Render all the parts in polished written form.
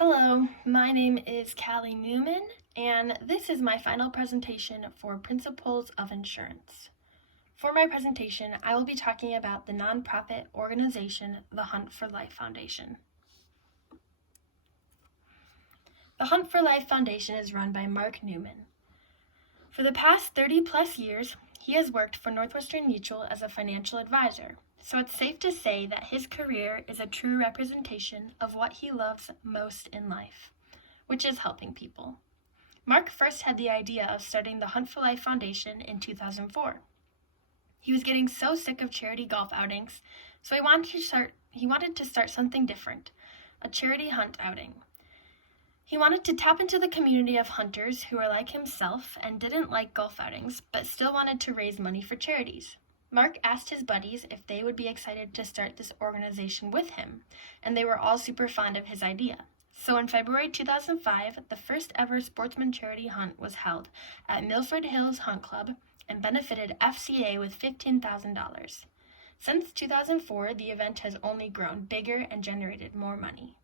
Hello, my name is Callie Neumann, and this is my final presentation for Principles of Insurance. For my presentation, I will be talking about the nonprofit organization, the Hunt for Life Foundation. The Hunt for Life Foundation is run by Mark Neumann. For the past 30 plus years, he has worked for Northwestern Mutual as a financial advisor, so it's safe to say that his career is a true representation of what he loves most in life, which is helping people. Mark first had the idea of starting the Hunt for Life Foundation in 2004. He was getting so sick of charity golf outings, so he wanted to start something different, a charity hunt outing. He wanted to tap into the community of hunters who were like himself and didn't like golf outings, but still wanted to raise money for charities. Mark asked his buddies if they would be excited to start this organization with him, and they were all super fond of his idea. So in February 2005, the first ever sportsman charity hunt was held at Milford Hills Hunt Club and benefited FCA with $15,000. Since 2004, the event has only grown bigger and generated more money.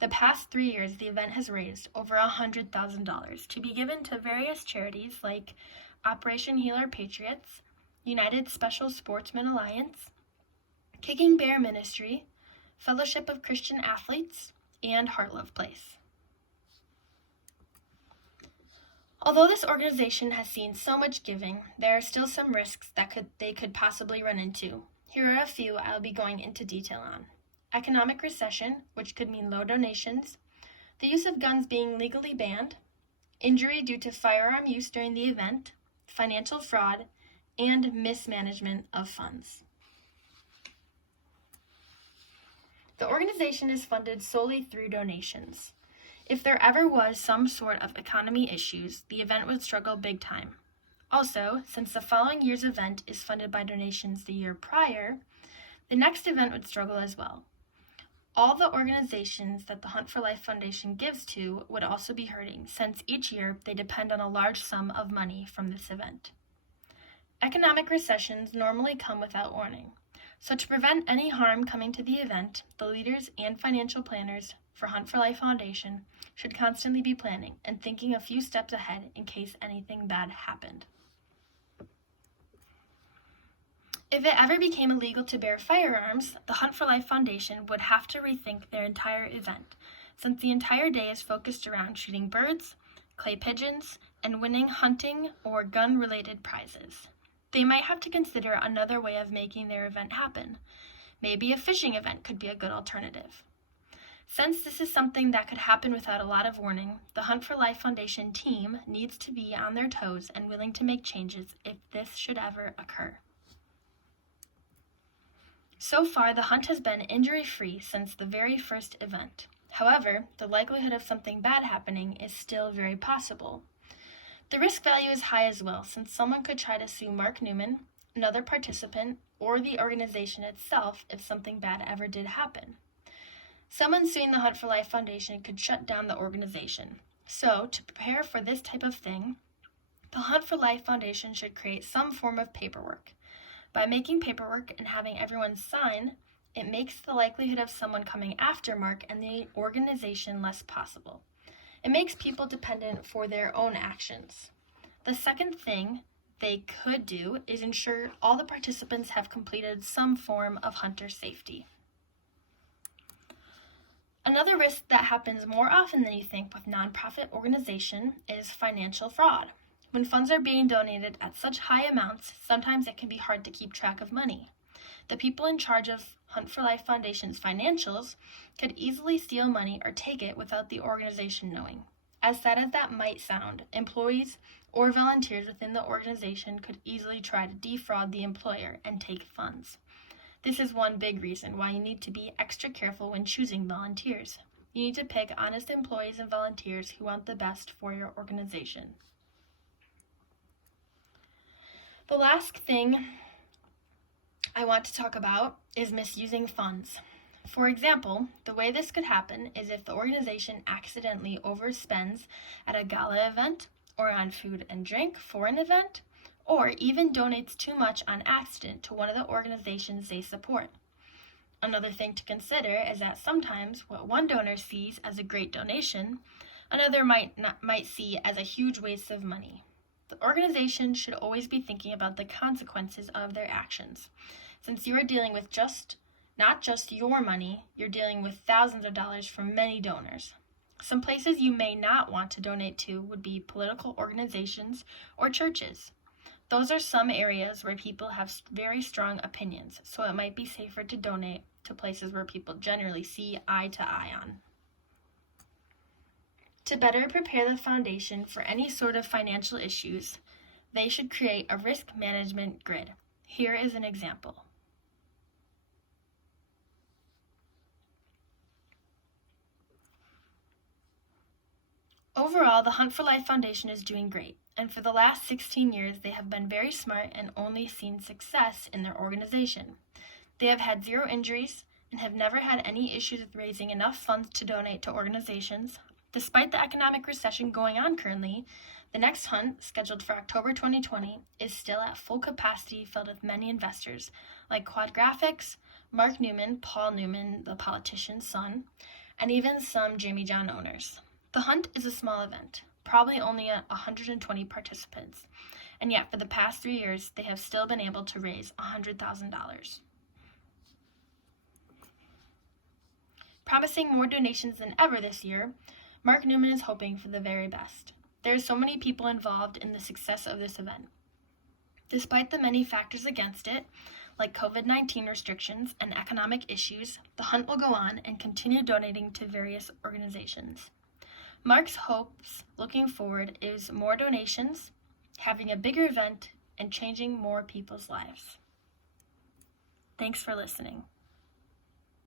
The past 3 years, the event has raised over $100,000 to be given to various charities like Operation Heal Our Patriots, United Special Sportsmen Alliance, Kicking Bear Ministry, Fellowship of Christian Athletes, and Heart Love Place. Although this organization has seen so much giving, there are still some risks that they could possibly run into. Here are a few I'll be going into detail on. Economic recession, which could mean low donations, the use of guns being legally banned, injury due to firearm use during the event, financial fraud, and mismanagement of funds. The organization is funded solely through donations. If there ever was some sort of economy issues, the event would struggle big time. Also, since the following year's event is funded by donations the year prior, the next event would struggle as well. All the organizations that the Hunt for Life Foundation gives to would also be hurting, since each year they depend on a large sum of money from this event. Economic recessions normally come without warning, so to prevent any harm coming to the event, the leaders and financial planners for Hunt for Life Foundation should constantly be planning and thinking a few steps ahead in case anything bad happened. If it ever became illegal to bear firearms, the Hunt for Life Foundation would have to rethink their entire event, since the entire day is focused around shooting birds, clay pigeons, and winning hunting or gun-related prizes. They might have to consider another way of making their event happen. Maybe a fishing event could be a good alternative. Since this is something that could happen without a lot of warning, the Hunt for Life Foundation team needs to be on their toes and willing to make changes if this should ever occur. So far, the hunt has been injury-free since the very first event. However, the likelihood of something bad happening is still very possible. The risk value is high as well, since someone could try to sue Mark Neumann, another participant, or the organization itself if something bad ever did happen. Someone suing the Hunt for Life Foundation could shut down the organization. So, to prepare for this type of thing, the Hunt for Life Foundation should create some form of paperwork. By making paperwork and having everyone sign, it makes the likelihood of someone coming after Mark and the organization less possible. It makes people dependent for their own actions. The second thing they could do is ensure all the participants have completed some form of hunter safety. Another risk that happens more often than you think with nonprofit organization is financial fraud. When funds are being donated at such high amounts, sometimes it can be hard to keep track of money. The people in charge of Hunt for Life Foundation's financials could easily steal money or take it without the organization knowing. As sad as that might sound, employees or volunteers within the organization could easily try to defraud the employer and take funds. This is one big reason why you need to be extra careful when choosing volunteers. You need to pick honest employees and volunteers who want the best for your organization. The last thing I want to talk about is misusing funds. For example, the way this could happen is if the organization accidentally overspends at a gala event or on food and drink for an event, or even donates too much on accident to one of the organizations they support. Another thing to consider is that sometimes what one donor sees as a great donation, another might see as a huge waste of money. The organization should always be thinking about the consequences of their actions, since you are dealing with not just your money, you're dealing with thousands of dollars from many donors. Some places you may not want to donate to would be political organizations or churches. Those are some areas where people have very strong opinions, so it might be safer to donate to places where people generally see eye to eye on. To better prepare the foundation for any sort of financial issues, they should create a risk management grid. Here is an example. Overall, the Hunt for Life Foundation is doing great, and for the last 16 years, they have been very smart and only seen success in their organization. They have had 0 injuries and have never had any issues with raising enough funds to donate to organizations. Despite the economic recession going on currently, the next hunt, scheduled for October 2020, is still at full capacity, filled with many investors, like Quad Graphics, Mark Neumann, Paul Neumann, the politician's son, and even some Jimmy John owners. The hunt is a small event, probably only 120 participants, and yet for the past 3 years, they have still been able to raise $100,000. Promising more donations than ever this year, Mark Neumann is hoping for the very best. There are so many people involved in the success of this event. Despite the many factors against it, like COVID-19 restrictions and economic issues, the hunt will go on and continue donating to various organizations. Mark's hopes looking forward is more donations, having a bigger event, and changing more people's lives. Thanks for listening.